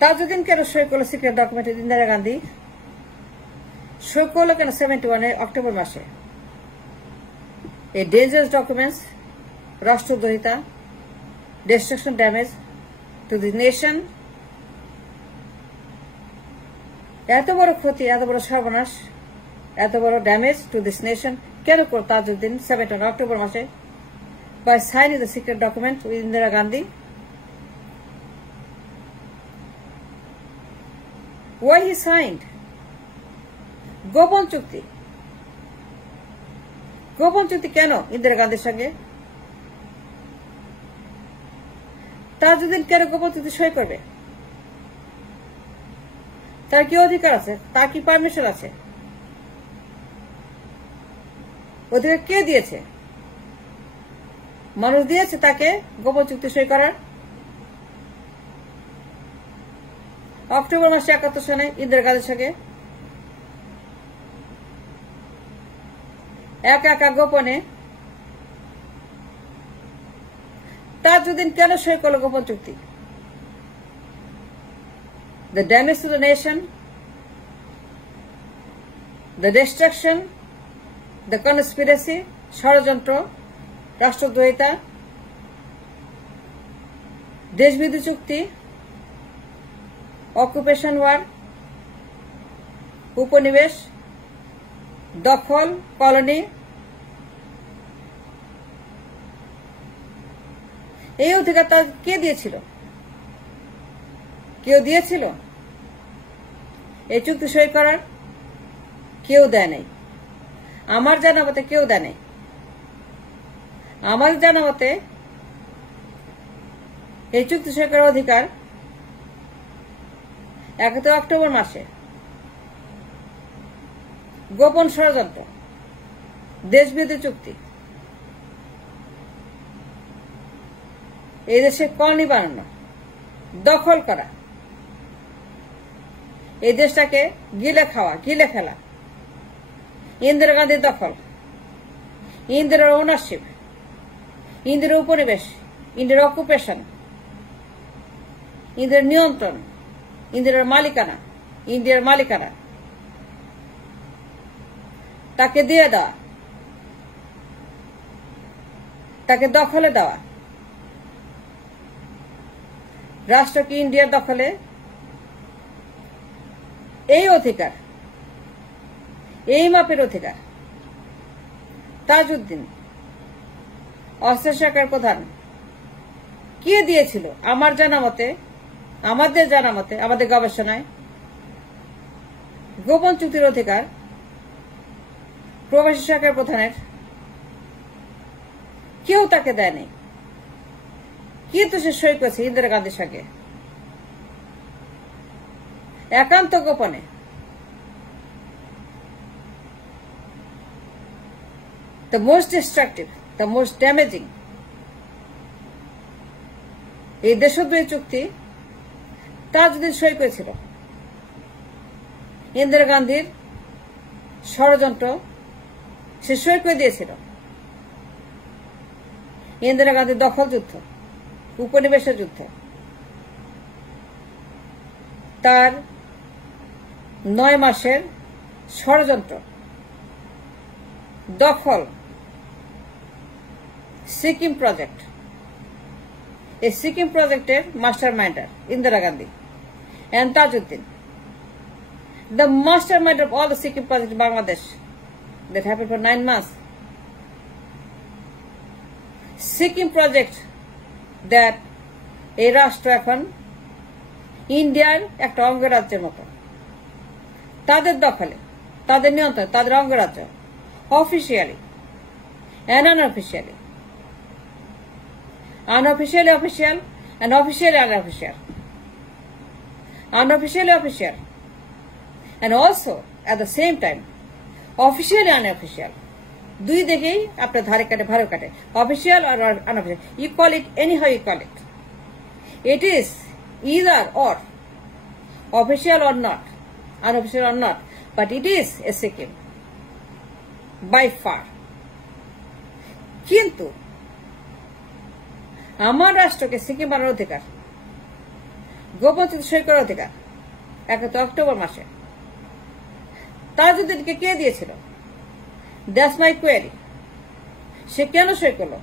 তাজউদ্দিন কেন সই করলো সিক্রেট ডকুমেন্টে ইন্দিরা গান্ধী? সই করলো কেন 71 অক্টোবর মাসে? এই ডেঞ্জারাস ডকুমেন্টস, রাষ্ট্রদ্রোহিতা, destruction, damage to the nation, এত বড় ক্ষতি, এত বড় সর্বনাশ, এত বড় ড্যামেজ টু দিস নেশন কেন করল তাজউদ্দিন 71 অক্টোবর মাসে by signing the secret document with Indira Gandhi? Why he signed? গোপন চুক্তি। গোপন চুক্তি কেন ইন্দিরা গান্ধীর সঙ্গে? তাজউদ্দিন কেন গোপন চুক্তি সই করবে? তার কি অধিকার আছে? তার কি পারমিশন আছে? অধিকার কে দিয়েছে? মানুষ দিয়েছে তাকে গোপন চুক্তি সই করার। অক্টোবর মাসে 71 সনে ইন্দিরা গান্ধীর সঙ্গে একা গোপনে তাজউদ্দিন কেন সই করলো গোপন চুক্তি? The damage to the nation, the destruction, the conspiracy, ষড়যন্ত্র, রাষ্ট্রদ্রোহিতা, দেশবিরোধী চুক্তি, অকুপেশন ওয়ার, উপনিবেশ, দখল, কলোনি, এই অধিকার তার কে দিয়েছিল? কেউ দিয়েছিল এই চুক্তি সই করার? কেউ দেয় নাই। আমার জানা মতে কেউ দেয় নাই। আমার জানা মতে এই চুক্তি সই করার অধিকার 1 অক্টোবর মাসে গোপন ষড়যন্ত্র, দেশবিরোধী চুক্তি, এই দেশে কলোনি বানানো, দখল করা, এই দেশটাকে গিলে খাওয়া, গিলে ফেলা, ইন্দিরা গান্ধীর দখল, ইন্দিরার ওনারশিপ, ইন্দিরার উপনিবেশ, ইন্দিরার অকুপেশন, ইন্দিরার নিয়ন্ত্রণ, ইন্দিরার মালিকানা, ইন্দিরার মালিকানা তাকে দিয়ে দেওয়া, তাকে দখলে দেওয়া, রাষ্ট্রকে ইন্ডিয়ার দখলে, এই অধিকার, এই মাপের অধিকার তাজউদ্দিন অস্ট্রেলিয়া সরকার প্রধান কে দিয়েছিল? আমার জানা মতে, আমাদের জানা মতে, আমাদের গবেষণায় গোপন চুক্তির অধিকার প্রবাসী সরকার প্রধানের কেউ তাকে দেয়নি। কিন্তু সে সই করেছে ইন্দিরা গান্ধীর সঙ্গে একান্ত গোপনে। The most destructive, the most damaging, এই দেশদ্রোহী চুক্তি তাজউদ্দিন সই করেছিল। ইন্দিরা গান্ধীর ষড়যন্ত্র সে সই করে দিয়েছিল। ইন্দিরা গান্ধীর দখল যুদ্ধ, উপনিবেশের যুদ্ধ, তার 9 মাসের ষড়যন্ত্র, দখল, সিকিম প্রজেক্ট, এই সিকিম প্রজেক্টের মাস্টার মাইন্ডার Indira Gandhi and Tajuddin, the mastermind of all the Sikkim project in Bangladesh that happened for 9 months. Sikkim project that এই রাষ্ট্র এখন ইন্ডিয়ার একটা অঙ্গরাজ্যের মতো, তাদের দখলে, তাদের নিয়ন্ত্রণে, তাদের অঙ্গরাজ্য, officially and unofficially, unofficially official and officially unofficial, unofficially official and also at the same time officially unofficial. দুই দিকেই আপনার ধারে কাটে ভালো কাটে, অফিসিয়াল আর unofficial. You call it anyhow you call it, it is either or, official or not, unofficial or not, but it is a Sikkim by far. কিন্তু আমার রাষ্ট্রকে সিকিম বানানোর অধিকার গোপন চুক্তি সই করার অধিকার 1 অক্টোবর মাসে। তাজউদ্দিনকে কে দিয়েছিল? That's my query. সে কেন সই করলো?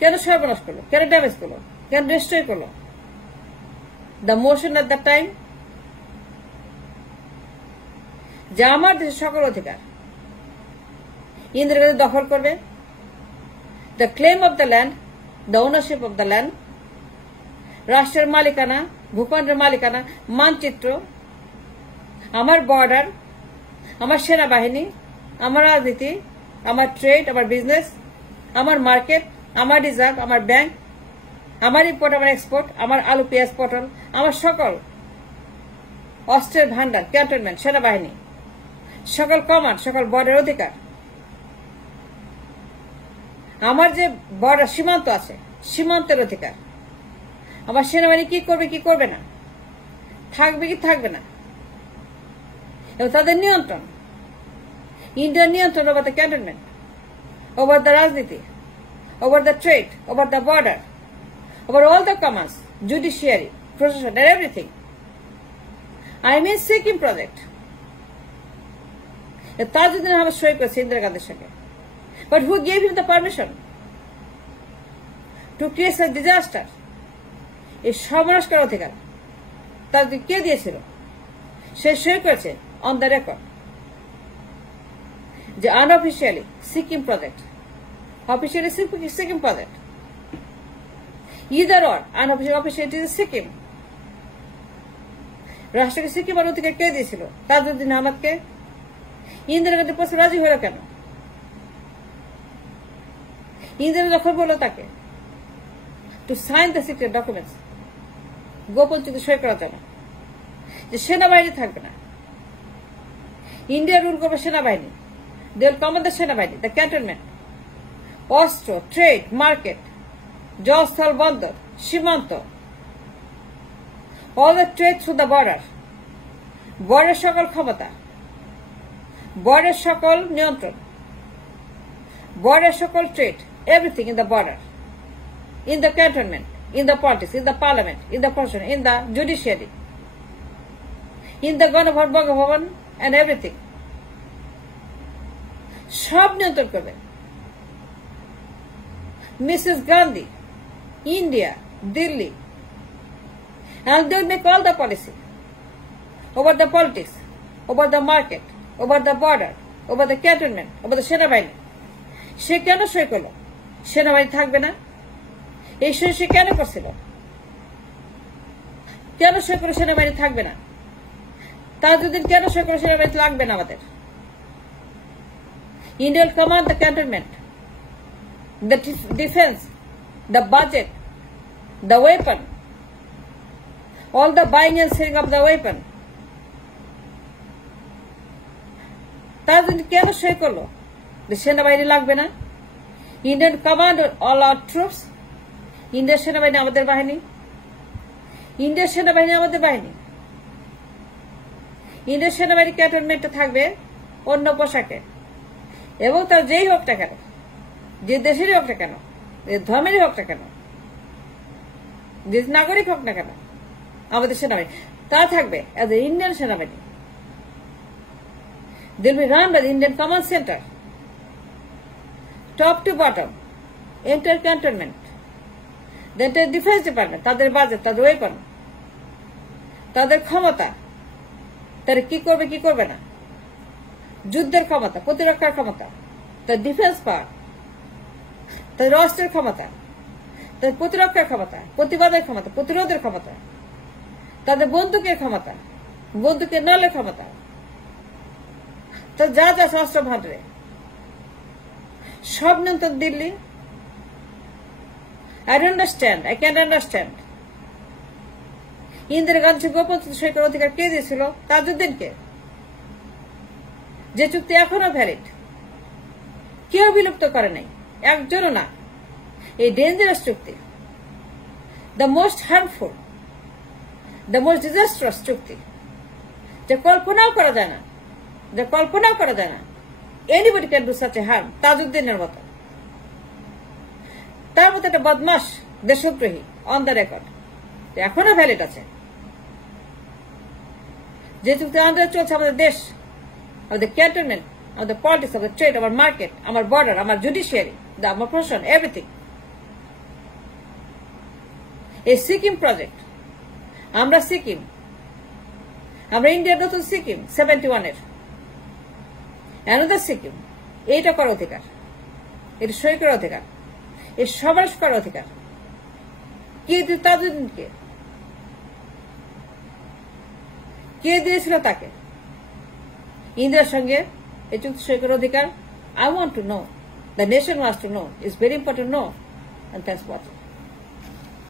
কেন সর্বনাশ করলো? কেন ড্যামেজ করলো? কেন ডিস্ট্রয় করলো the motion at the time? যে আমার দেশের সকল অধিকার ইন্দিরা গান্ধী দখল করবে। The claim of the land, the ownership of the land, রাষ্ট্রের মালিকানা, ভূখণ্ডের মালিকানা, মানচিত্র, আমার বর্ডার, আমার সেনাবাহিনী, আমার রাজনীতি, আমার ট্রেড, আমার বিজনেস, আমার মার্কেট, আমার রিজার্ভ, আমার ব্যাংক, আমার ইম্পোর্ট, আমার এক্সপোর্ট, আমার আলু পেঁয়াজ পটল, আমার সকল অস্ত্রের ভান্ডার, ক্যান্টনমেন্ট, সেনাবাহিনী, সকল কমান্ড, সকল বর্ডার অধিকার, আমার যে বর্ডার সীমান্ত আছে সীমান্তের অধিকার, আমার সেনাবাহিনী কি করবে কি করবে না, থাকবে কি থাকবে না, এবং তাদের নিয়ন্ত্রণ, ইন্ডিয়ার নিয়ন্ত্রণ over the cantonment, over the রাজনীতি, over the trade, over the border, over all the commands, judiciary, প্রশাসন, and everything. I mean Sikkim project. Tajuddin Ahmed সই করেছে ইন্দিরা গান্ধীর সঙ্গে। But who gave him the permission to create such disaster? এই সর্বনাশ করার অধিকার তাজউদ্দিন কে দিয়েছিল? সে সই করেছে অন দ্য রেকর্ড যে আনঅফিসিয়ালি Sikkim project, officially Sikkim project, either or, unofficially it is Sikkim. রাষ্ট্রকে সিকিম অধিকার কে দিয়েছিল? তাজউদ্দিন আহমদকে। ইন্দিরা গান্ধী প্রশ্ন রাজি হলো কেন? ইন্দিরা যখন বলল তাকে to sign the secret documents, গোপন চুক্তি সই করার জন্য, যে সেনাবাহিনী থাকবে না, ইন্ডিয়া রুল করবে সেনাবাহিনী, দে উইল কমান্ড দ্য সেনাবাহিনী, দ্য ক্যান্টনমেন্ট, অস্ত্র, ট্রেড, মার্কেট, জলস্থল, বন্দর, সীমান্ত, all the trade through the border, border সকল ক্ষমতা, বর্ডার সকল নিয়ন্ত্রণ, বর্ডার সকল trade, everything in the border, in the cantonment, in the politics, in the parliament, in the procession, in the judiciary, in the Ganabhavan, Bangabhavan, and everything. সব নিয়ন্ত্রণ করবে মিসেস Gandhi, India, Delhi, and they will make all the policy over the politics, over the market, over the border, over the cantonment, over the সেনাবাহিনী। সে কেন সই করলো? সেনাবাহিনী থাকবে না, এই সই সে কেন করছিল? কেন সই করলো সেনাবাহিনী থাকবে না? তাজউদ্দিন কেন সই করলো সেনাবাহিনী লাগবে না আমাদের? India will command the cantonment, the defense, the budget, the weapon, all the buying and selling of the weapon. Tajuddin কেন সই করলো যে সেনাবাহিনী লাগবে না? Indian command all our troops, ইন্ডিয়ার সেনাবাহিনী আমাদের বাহিনী, ইন্ডিয়ার সেনাবাহিনী আমাদের বাহিনী। ইন্ডিয়ার সেনাবাহিনী ক্যান্টনমেন্টে থাকবে অন্য পোশাকে, এবং তার যেই হোক না কেন, যে দেশেরই হোক না কেন, যে ধর্মেরই হোক না কেন, যে নাগরিক হোক না কেন, আমাদের সেনাবাহিনী তা থাকবে অ্যাজ এ ইন্ডিয়ান সেনাবাহিনী। They will be run by the Indian Command Center, top to bottom, entire cantonment, the entire defense department, তাদের বাজেট, তাদের ওয়েপন, তাদের ক্ষমতা, তারা কি করবে কি করবে না, যুদ্ধের ক্ষমতা, প্রতিরক্ষার ক্ষমতা, তার ডিফেন্স পাওয়ার, তাদের অস্ত্রের ক্ষমতা, তাদের প্রতিরক্ষার ক্ষমতা, প্রতিবাদের ক্ষমতা, প্রতিরোধের ক্ষমতা, তাদের বন্দুকের ক্ষমতা, বন্দুকের নলের ক্ষমতা, তো যা যা অস্ত্র ভান্ডারে সব নিয়ন্ত্রণ Delhi. I can't understand. Indira গান্ধী গোপন চুক্তি সই করার অধিকার কে দিয়েছিল? তাজউদ্দিনকে। যে চুক্তি এখনো ভ্যালিড, কেউ বিলুপ্ত করে নাই, একজনও না। এই ডেঞ্জারাস চুক্তি, the most harmful, the most disastrous চুক্তি, যে কল্পনাও করা যায় না, যে কল্পনাও করা যায় না। Anybody can do such a harm. তাজউদ্দিনের মতো, তার মতো একটা বদমাস দেশদ্রোহী অন দ্য রেকর্ড এখনো ভ্যালিড আছে। যে চুক্তির আন্ডারে চলছে আমাদের দেশ, আমাদের ক্যান্টনমেন্ট, আমাদের পলিটিক্স, আমাদের ট্রেড, আমার মার্কেট, আমার বর্ডার, আমার জুডিশিয়ারি, আমার প্রশাসন, এভরিথিং। এই সিকিম প্রজেক্ট, আমরা সিকিম, আমরা ইন্ডিয়ার নতুন সিকিম 71-এর অ্যানাদার সিকিম, এইটা করার অধিকার, এটা সই করার অধিকার, এর সমাবেশ করার অধিকার কে দিল? তাজউদ্দিনকে কে দিয়েছিল? তাকে। ইন্দিরার সঙ্গে এই চুক্তি সই করার অধিকার। I want to know. The nation wants to know. It's very important to know. And thanks for watching.